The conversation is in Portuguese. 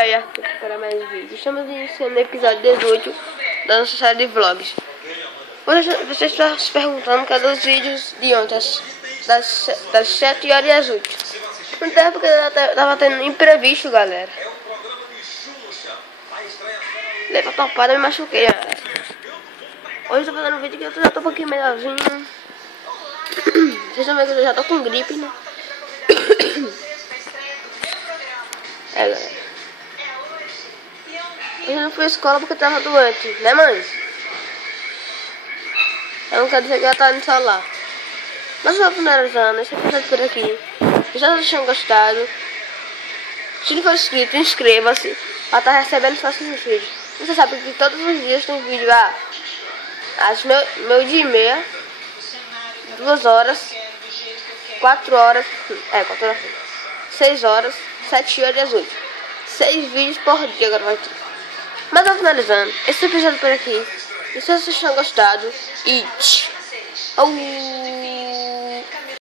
aí, Arthur, para mais vídeos. Estamos iniciando o episódio 18 da nossa série de vlogs. Hoje você está se perguntando cadê os vídeos de ontem, das 7 horas e às 8. Não é porque tava tendo imprevisto, galera. Leva topada e me machuquei, galera. Hoje eu tô fazendo um vídeo que eu já tô um pouquinho melhorzinho. Vocês estão vendo que eu já tô com gripe, né? Galera. Hoje eu não fui à escola porque eu tava doente, né, mãe? Eu não quero dizer que ela tá no celular. Mas eu vou finalizando esse episódio por aqui. Já vocês tinham gostado? Se não for inscrito, inscreva-se para estar recebendo os próximos vídeos. Você sabe que todos os dias tem vídeo às meio-dia e meia, 2 horas, 4 horas, 4 horas, 6 horas, 7 horas e às 8. 6 vídeos por dia agora vai ter. Mas eu finalizando esse episódio por aqui. E se vocês tinham gostado, e tchau!